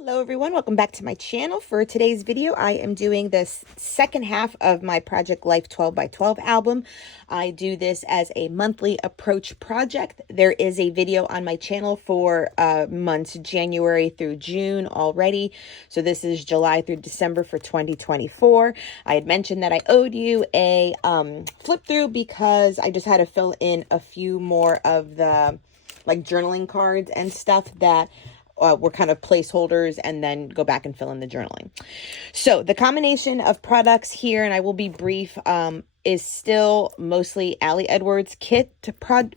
Hello everyone, welcome back to my channel. For today's video, I am doing this second half of my Project Life 12 by 12 album. I do this as a monthly approach project. There is a video on my channel for months January through June already. So this is July through December for 2024. I had mentioned that I owed you a flip through because I just had to fill in a few more of the like journaling cards and stuff that were kind of placeholders, and then go back and fill in the journaling. So the combination of products here, and I will be brief, is still mostly Ali Edwards kits, like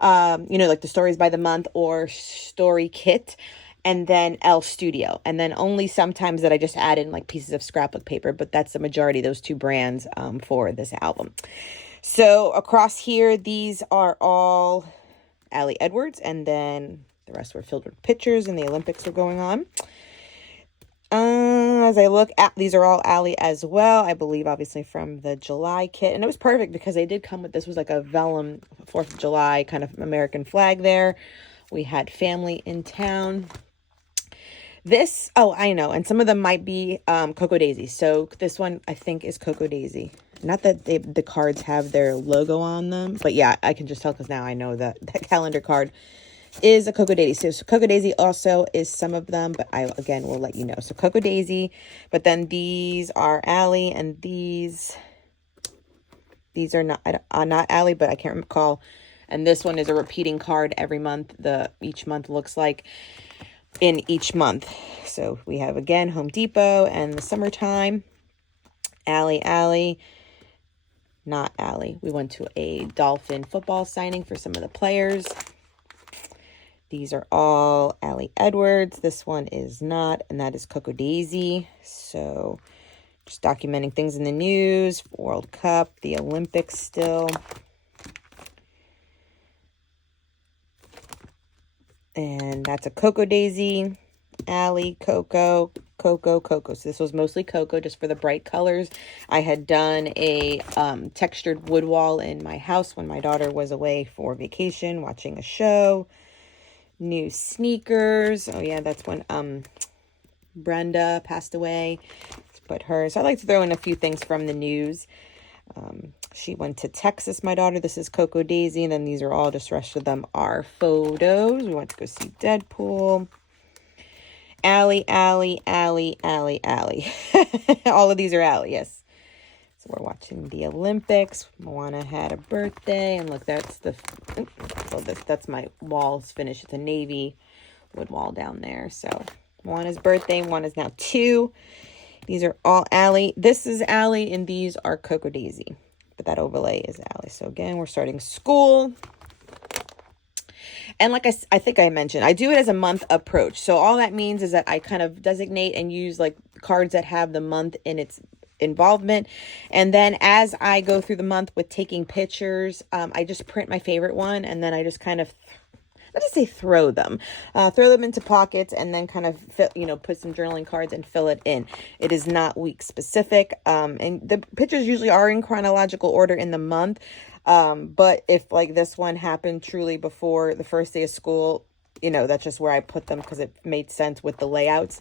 the stories by the month or story kit, and then Elle Studio. And then only sometimes that I just add in like pieces of scrapbook paper, but that's the majority, those two brands for this album. So across here, these are all Ali Edwards, and then the rest were filled with pictures, and the Olympics were going on. As I look at, these are all Ali as well, I believe, obviously from the July kit. And it was perfect because they did come with, this was like a vellum 4th of July kind of American flag there. We had family in town. This, oh, I know. And some of them might be Cocoa Daisy. So this one, I think, is Cocoa Daisy. Not that the cards have their logo on them, but yeah, I can just tell because now I know that calendar card is a Cocoa Daisy. So Cocoa Daisy also is some of them, but I, again, will let you know. So Cocoa Daisy, but then these are Ali, and these are not Ali, but I can't recall. And this one is a repeating card every month. Each month looks like in each month. So we have, again, Home Depot and the summertime. Ali, not Ali. We went to a Dolphin football signing for some of the players. These are all Ali Edwards. This one is not, and that is Cocoa Daisy. So just documenting things in the news, World Cup, the Olympics still. And that's a Cocoa Daisy, Ali, Cocoa. So this was mostly Cocoa, just for the bright colors. I had done a textured wood wall in my house when my daughter was away for vacation, watching a show. New sneakers. Oh yeah, that's when Brenda passed away. Let's put her. So I like to throw in a few things from the news. She went to Texas, my daughter. This is Cocoa Daisy. And then these are all, just the rest of them are photos. We went to go see Deadpool. Ali. All of these are Ali, yes. So we're watching the Olympics. Moana had a birthday, and look, that's that's my walls finished. It's a navy wood wall down there. So Moana's birthday. Moana's now 2. These are all Ali. This is Ali, and these are Cocoa Daisy. But that overlay is Ali. So again, we're starting school. And like I think I mentioned, I do it as a month approach. So all that means is that I kind of designate and use like cards that have the month in its involvement. And then as I go through the month with taking pictures, I just print my favorite one, and then I just kind of, let's just say throw them into pockets, and then kind of put some journaling cards and fill it in. It is not week specific. And the pictures usually are in chronological order in the month. But if like this one happened truly before the first day of school, that's just where I put them because it made sense with the layouts.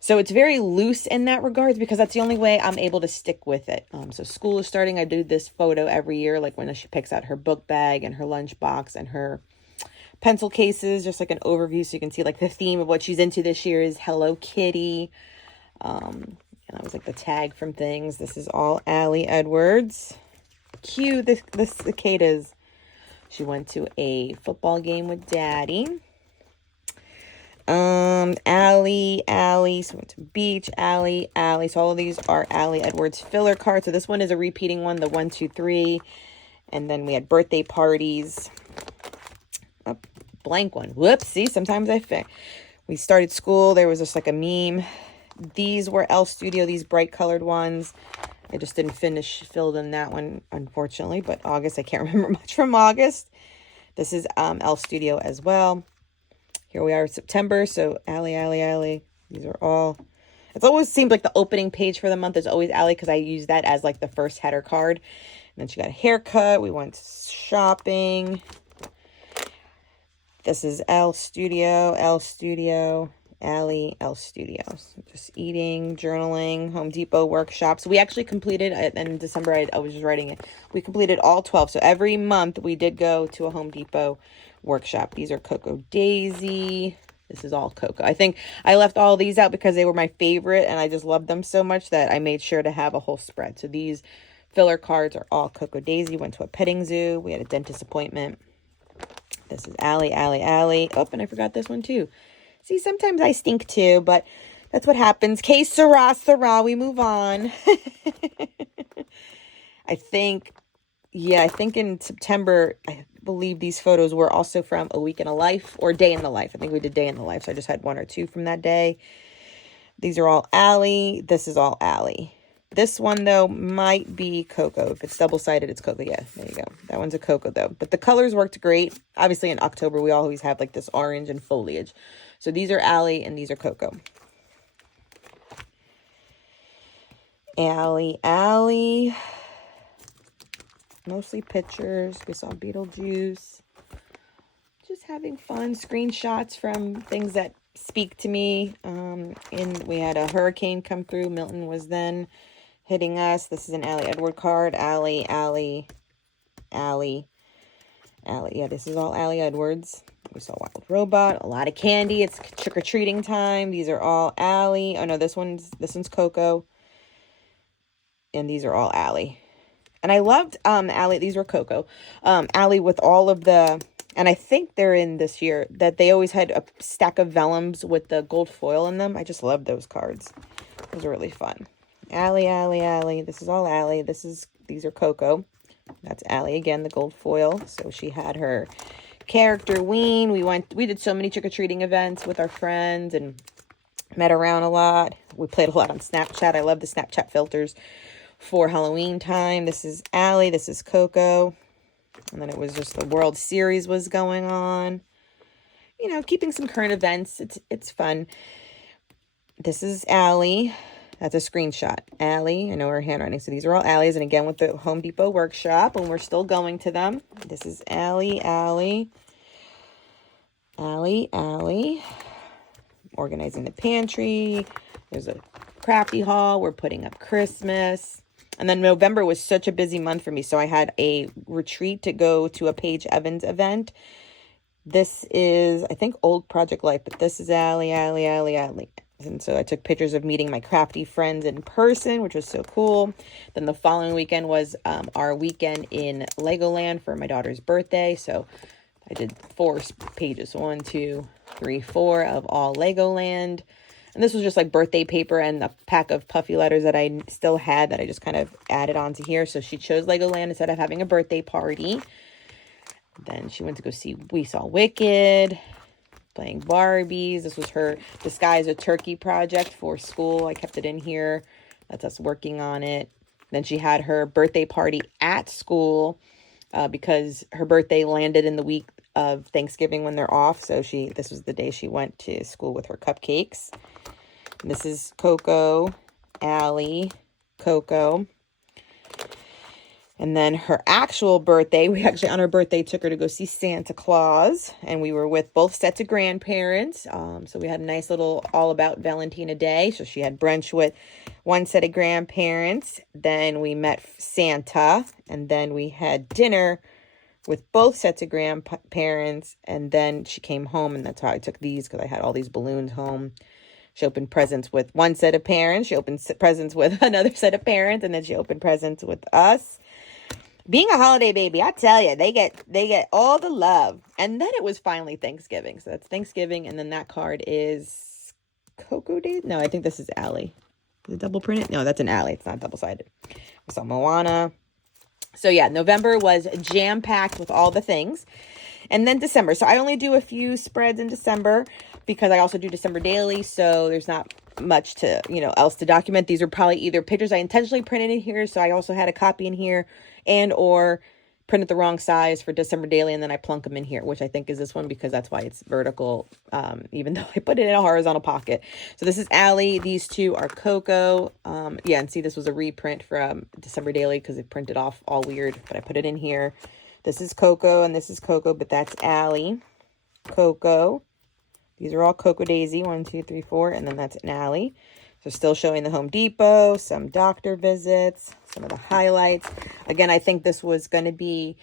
So it's very loose in that regards because that's the only way I'm able to stick with it. So school is starting. I do this photo every year, like when she picks out her book bag and her lunch box and her pencil cases, just like an overview so you can see like the theme of what she's into this year is Hello Kitty. And that was like the tag from things. This is all Ali Edwards. Cute, the cicadas. She went to a football game with Daddy. Ali, so went to beach, Ali. So all of these are Ali Edwards filler cards. So this one is a repeating one, the 1, 2, 3. And then we had birthday parties. A blank one. Whoops, see, sometimes I think. We started school, there was just like a meme. These were Elle Studio, these bright colored ones. I just didn't filled in that one, unfortunately. But August, I can't remember much from August. This is Elle Studio as well. Here we are in September. So Ali. These are all. It always seems like the opening page for the month is always Ali because I use that as like the first header card. And then she got a haircut. We went shopping. This is Elle Studio. Allie L Studios. Just eating, journaling, Home Depot workshops. We actually completed, in December, I was just writing it. We completed all 12. So every month we did go to a Home Depot workshop. These are Cocoa Daisy. This is all Cocoa. I think I left all these out because they were my favorite and I just loved them so much that I made sure to have a whole spread. So these filler cards are all Cocoa Daisy. Went to a petting zoo. We had a dentist appointment. This is Allie. Oh, and I forgot this one too. See, sometimes I stink too, but that's what happens. Que sera, we move on. I think in September, I believe these photos were also from A Week in a Life or Day in the Life. I think we did Day in the Life, so I just had one or two from that day. These are all Allie. This is all Allie. This one, though, might be Cocoa. If it's double-sided, it's Cocoa. Yeah, there you go. That one's a Cocoa, though. But the colors worked great. Obviously, in October, we always have, like, this orange and foliage. So these are Allie, and these are Cocoa. Allie. Mostly pictures. We saw Beetlejuice. Just having fun. Screenshots from things that speak to me. And we had a hurricane come through. Milton was then hitting us. This is an Allie Edward card. Allie. Yeah, this is all Allie Edwards. We saw Wild Robot. A lot of candy. It's trick-or-treating time. These are all Allie. Oh, no, this one's Cocoa. And these are all Allie. And I loved Allie. These were Cocoa. Allie with all of the... And I think they're in this year that they always had a stack of vellums with the gold foil in them. I just loved those cards. Those are really fun. Allie. This is all Allie. These are Cocoa. That's Allie again, the gold foil. So she had her character ween. We did so many trick-or-treating events with our friends and met around a lot. We played a lot on Snapchat. I love the Snapchat filters for Halloween time. This is Allie. This is Cocoa. And then it was just the World Series was going on. You know, keeping some current events. It's fun. This is Allie. That's a screenshot. Allie. I know her handwriting. So these are all Allie's. And again, with the Home Depot workshop. And we're still going to them. This is Allie. Organizing the pantry. There's a crafty haul. We're putting up Christmas. And then November was such a busy month for me. So I had a retreat to go to a Paige Evans event. This is, I think, Old Project Life. But this is Allie. And so I took pictures of meeting my crafty friends in person, which was so cool. Then the following weekend was our weekend in Legoland for my daughter's birthday. So I did 4 pages, 1, 2, 3, 4 of all Legoland. And this was just like birthday paper and a pack of puffy letters that I still had that I just kind of added onto here. So she chose Legoland instead of having a birthday party. Then she went to we saw Wicked, playing Barbies. This was her Disguise a Turkey project for school. I kept it in here. That's us working on it. Then she had her birthday party at school because her birthday landed in the week of Thanksgiving when they're off. So this was the day she went to school with her cupcakes. And this is Cocoa, Allie, Cocoa. And then her actual birthday, we actually on her birthday took her to go see Santa Claus. And we were with both sets of grandparents. So we had a nice little all about Valentina Day. So she had brunch with one set of grandparents. Then we met Santa. And then we had dinner with both sets of grandparents. And then she came home. And that's how I took these because I had all these balloons home. She opened presents with one set of parents. She opened presents with another set of parents. And then she opened presents with us. Being a holiday baby, I tell you, they get all the love. And then it was finally Thanksgiving. So that's Thanksgiving. And then that card is Cocoa Days. No, I think this is Allie. Is it double printed? No, that's an Allie. It's not double-sided. We saw Moana. So yeah, November was jam-packed with all the things. And then December. So I only do a few spreads in December because I also do December daily. So there's not much to, else to document. These are probably either pictures I intentionally printed in here. So I also had a copy in here and or printed the wrong size for December daily. And then I plunk them in here, which I think is this one because that's why it's vertical, even though I put it in a horizontal pocket. So this is Allie. These two are Cocoa. Yeah, and see, this was a reprint from December daily because it printed off all weird, but I put it in here. This is Cocoa and this is Cocoa, but that's Allie. Cocoa. These are all Cocoa Daisy, 1, 2, 3, 4, and then that's an Allie. So still showing the Home Depot, some doctor visits, some of the highlights. Again, I think this was going to be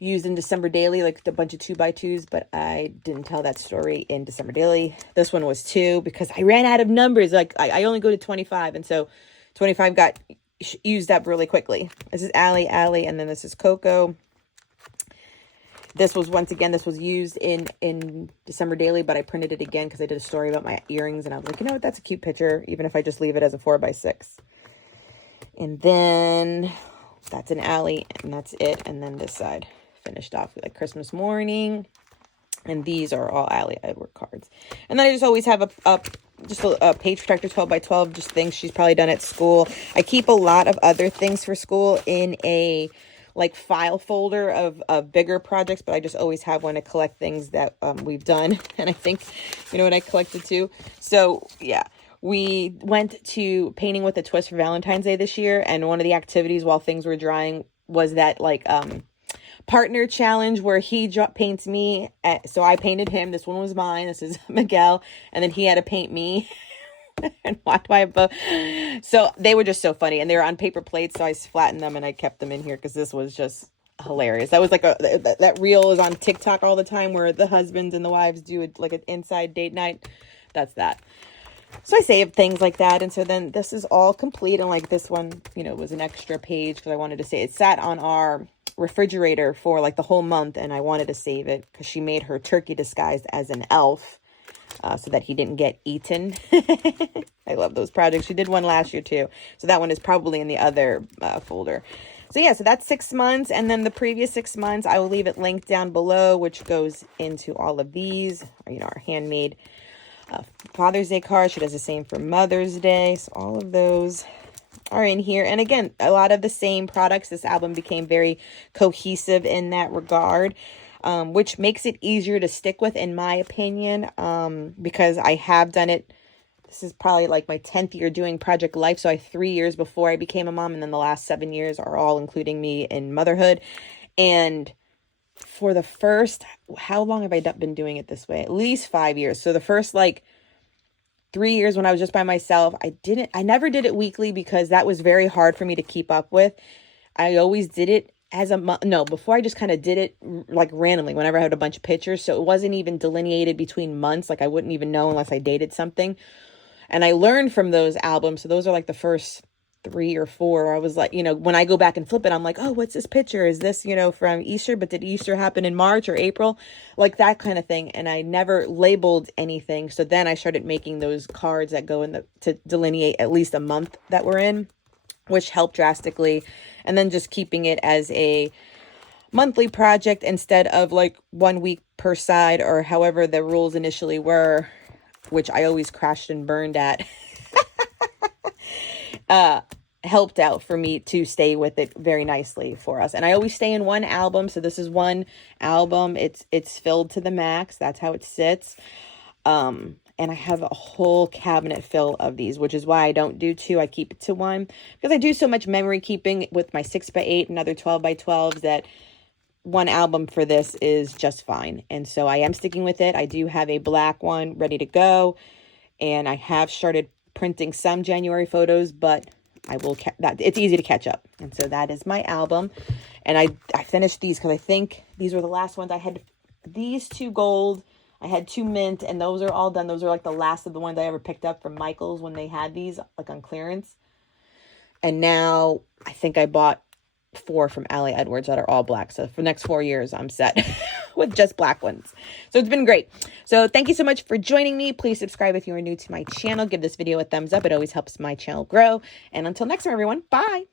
used in December Daily, like a bunch of 2x2s, but I didn't tell that story in December Daily. This one was 2 because I ran out of numbers. Like I only go to 25, and so 25 got used up really quickly. This is Allie, and then this is Coco. This was, once again, this was used in December Daily, but I printed it again because I did a story about my earrings, and I was like, you know what, that's a cute picture, even if I just leave it as a 4x6. And then that's an Allie, and that's it. And then this side finished off with like Christmas morning. And these are all Allie Edward cards. And then I just always have a page protector 12x12, just things she's probably done at school. I keep a lot of other things for school in a like file folder of bigger projects, but I just always have one to collect things that we've done. And I think, you know what I collected too? So yeah, we went to Painting with a Twist for Valentine's Day this year. And one of the activities while things were drying was that like partner challenge where he paints me. So I painted him. This one was mine. This is Miguel. And then he had to paint me. And why do I have both? So they were just so funny, and they were on paper plates, so I flattened them and I kept them in here because this was just hilarious. That was like that reel is on TikTok all the time where the husbands and the wives do like an inside date night. That's that. So I saved things like that, and so then this is all complete. And like this one, you know, was an extra page because I wanted to say it sat on our refrigerator for like the whole month, and I wanted to save it because she made her turkey disguised as an elf. So that he didn't get eaten. I love those projects. She did one last year too. So that one is probably in the other folder. So yeah, so that's 6 months. And then the previous 6 months, I will leave it linked down below, which goes into all of these, you know, our handmade Father's Day cards. She does the same for Mother's Day. So all of those are in here. And again, a lot of the same products. This album became very cohesive in that regard. Which makes it easier to stick with, in my opinion, because I have done it. This is probably like my 10th year doing Project Life. So I 3 years before I became a mom, and then the last 7 years are all including me in motherhood. And for the first, how long have I been doing it this way? At least 5 years. So the first like 3 years when I was just by myself, I never did it weekly because that was very hard for me to keep up with. I always did it as a month. No, before I just kind of did it like randomly whenever I had a bunch of pictures. So it wasn't even delineated between months. Like I wouldn't even know unless I dated something. And I learned from those albums. So those are like the first 3 or 4. I was like, you know, when I go back and flip it, I'm like, oh, what's this picture? Is this, you know, from Easter? But did Easter happen in March or April? Like that kind of thing. And I never labeled anything. So then I started making those cards that go in to delineate at least a month that we're in, which helped drastically. And then just keeping it as a monthly project instead of like 1 week per side or however the rules initially were, which I always crashed and burned at, helped out for me to stay with it very nicely for us. And I always stay in one album. So this is one album. It's filled to the max. That's how it sits. And I have a whole cabinet full of these, which is why I don't do 2. I keep it to 1 because I do so much memory keeping with my 6x8 and other 12x12s that one album for this is just fine. And so I am sticking with it. I do have a black one ready to go, and I have started printing some January photos, but I will it's easy to catch up. And so that is my album. And I finished these because I think these were the last ones. I had these 2 gold. I had 2 mint, and those are all done. Those are like the last of the ones I ever picked up from Michael's when they had these like on clearance. And now I think I bought 4 from Allie Edwards that are all black. So for the next 4 years, I'm set with just black ones. So it's been great. So thank you so much for joining me. Please subscribe if you are new to my channel. Give this video a thumbs up. It always helps my channel grow. And until next time, everyone, bye.